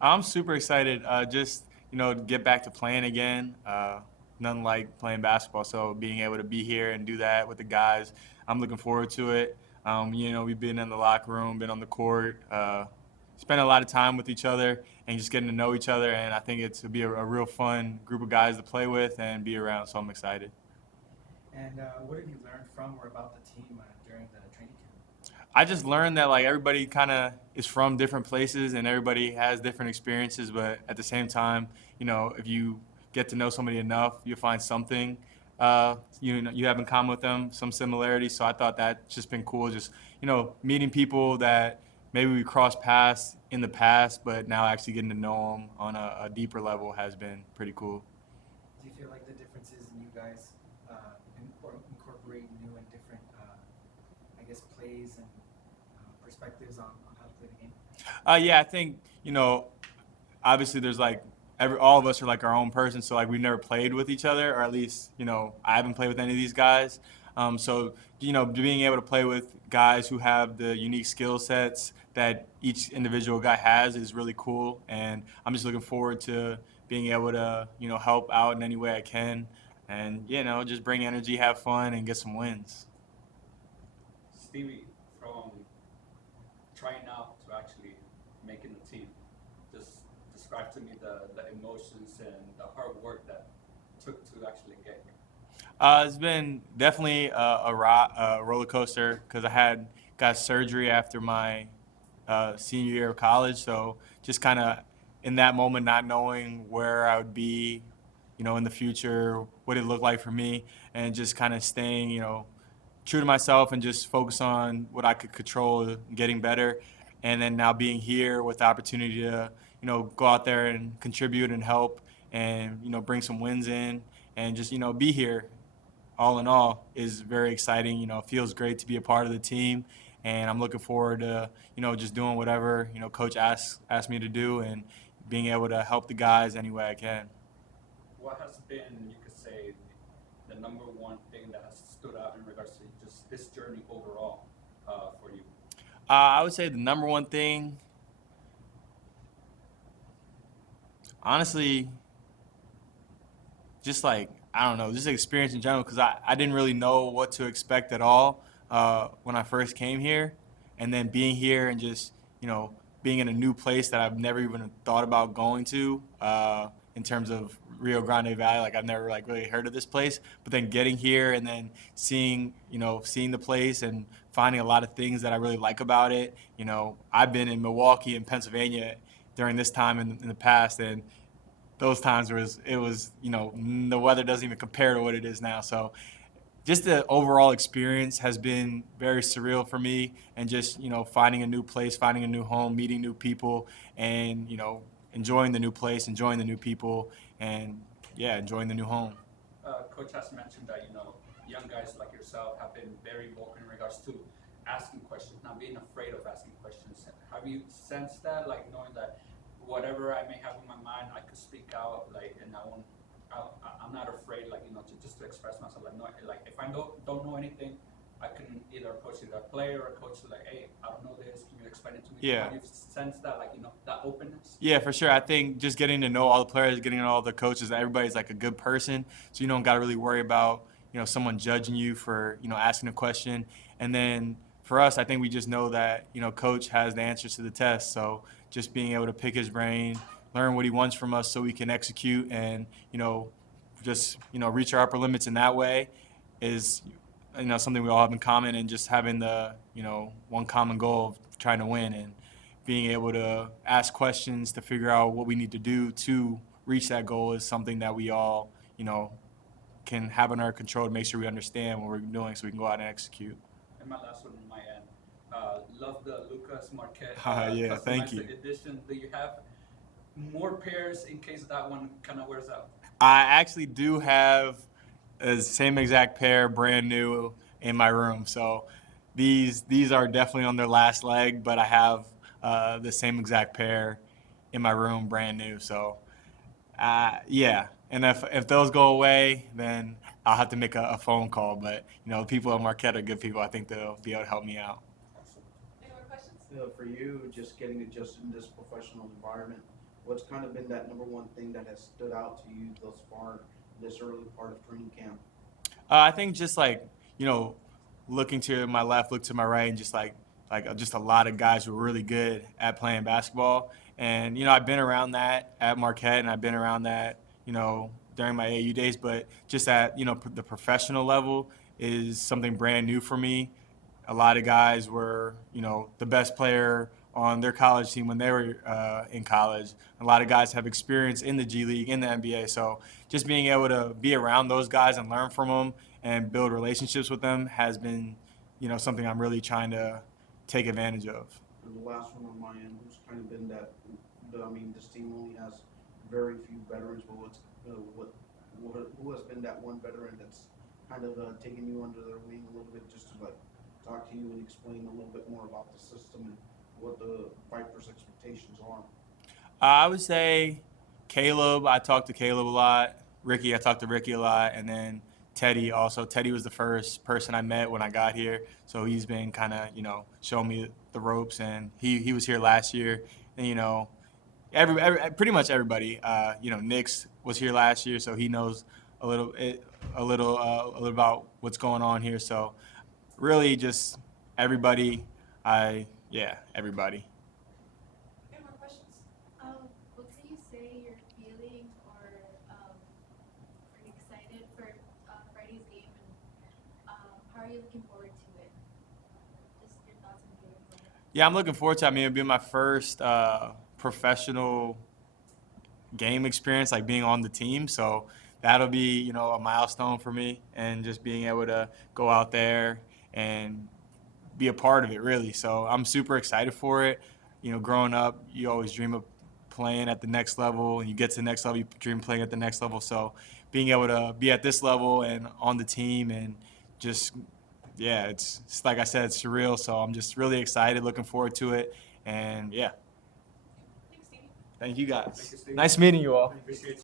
I'm super excited. Just to get back to playing again. Nothing like playing basketball. So being able to be here and do that with the guys, I'm looking forward to it. We've been in the locker room, been on the court, spent a lot of time with each other, and just getting to know each other. And I think it'll be a real fun group of guys to play with and be around. So I'm excited. And what have you learned from or about the team during the training camp? I just learned that like everybody kind of is from different places and everybody has different experiences, but at the same time, if you get to know somebody enough, you'll find something you have in common with them, some similarities. So I thought that's just been cool, just meeting people that maybe we crossed paths in the past, but now actually getting to know them on a deeper level has been pretty cool. Do you feel like the differences in you guys incorporate new and different, I guess, plays and perspectives on how to play the game? Yeah, I think obviously there's like all of us are like our own person, so like we've never played with each other, or at least I haven't played with any of these guys. So being able to play with guys who have the unique skill sets that each individual guy has is really cool, and I'm just looking forward to being able to help out in any way I can, and just bring energy, have fun, and get some wins. Stevie, from trying out to actually making the team, just describe to me the emotions and the hard work that took to actually get here. It's been definitely a roller coaster because got surgery after my senior year of college. So just kind of in that moment, not knowing where I would be, in the future, what it looked like for me, and just kind of staying, true to myself and just focus on what I could control, getting better. And then now being here with the opportunity to, go out there and contribute and help and, bring some wins in and just, be here all in all is very exciting. It feels great to be a part of the team, and I'm looking forward to just doing whatever coach asks me to do and being able to help the guys any way I can. What has been, you could say, the number one thing that has stood out in regards to just this journey overall for you? I would say the number one thing, honestly, just like I don't know, just experience in general because I didn't really know what to expect at all when I first came here, and then being here and just being in a new place that I've never even thought about going to in terms of Rio Grande Valley. Like I've never like really heard of this place, but then getting here and then seeing the place and finding a lot of things that I really like about it. I've been in Milwaukee and Pennsylvania during this time in the past, and those times was the weather doesn't even compare to what it is now. So just the overall experience has been very surreal for me, and just finding a new place, finding a new home, meeting new people, and enjoying the new place, enjoying the new people, and yeah, enjoying the new home. Coach has mentioned that young guys like yourself have been very vocal in regards to asking questions, not being afraid of asking questions. Have you sensed that, like knowing that whatever I may have in my mind, I could speak out, like, and I won't. I'm not afraid, like just to express myself. Like, no, like if I don't know anything, I can either approach either a player or a coach, like, hey, I don't know this. Can you explain it to me? Yeah. Have you sensed that, like that openness? Yeah, for sure. I think just getting to know all the players, getting to know all the coaches, everybody's like a good person. So you don't got to really worry about, someone judging you for, asking a question. And then for us, I think we just know that, coach has the answers to the test. So just being able to pick his brain, learn what he wants from us so we can execute and, just, reach our upper limits in that way is, something we all have in common, and just having the, one common goal of trying to win and being able to ask questions to figure out what we need to do to reach that goal is something that we all, can have in our control to make sure we understand what we're doing so we can go out and execute. And my last one on my end. Love the Lucas Marquette Yeah, thank customized you. edition. Do you have more pairs in case that one kind of wears out? I actually do have the same exact pair, brand new, in my room. So these are definitely on their last leg, but I have the same exact pair in my room, brand new. So yeah. And if those go away, then I'll have to make a phone call. But people at Marquette are good people. I think they'll be able to help me out. Awesome. Any more questions? For you, just getting adjusted in this professional environment, what's kind of been that number one thing that has stood out to you thus far this early part of training camp? I think just like, you know, looking to my left, look to my right, and just a lot of guys who are really good at playing basketball. And you know, I've been around that at Marquette, and I've been around that, you know, during my AU days. But just at, you know, the professional level is something brand new for me. A lot of guys were, you know, the best player on their college team when they were in college. A lot of guys have experience in the G League, in the NBA. So just being able to be around those guys and learn from them and build relationships with them has been, you know, something I'm really trying to take advantage of. And the last one on my end, who's kind of been that, I mean, this team only has very few veterans, but who has been that one veteran that's kind of taken you under their wing a little bit just to like talk to you and explain a little bit more about the system and what the Vipers' expectations are? I would say Caleb. I talked to Caleb a lot. Ricky, I talked to Ricky a lot. And then Teddy also. Teddy was the first person I met when I got here. So he's been kind of, you know, showing me the ropes. And he was here last year. And, you know, pretty much everybody. You know, Nix was here last year, so he knows a little about what's going on here. So really just everybody. Everybody. Any more questions? What can you say you're feeling or are you excited for Friday's game and how are you looking forward to it? Just your thoughts and feelings on it. Yeah, I'm looking forward to it. I mean, it'll be my first professional game experience, like being on the team. So that'll be, you know, a milestone for me, and just being able to go out there and be a part of it, really. So I'm super excited for it. You know, growing up, you always dream of playing at the next level, and you get to the next level, you dream of playing at the next level. So being able to be at this level and on the team and just, yeah, it's like I said, it's surreal. So I'm just really excited, looking forward to it. And yeah, Thanks, Stevie. thank you guys. Thank you, Steve. Nice meeting you all. Appreciate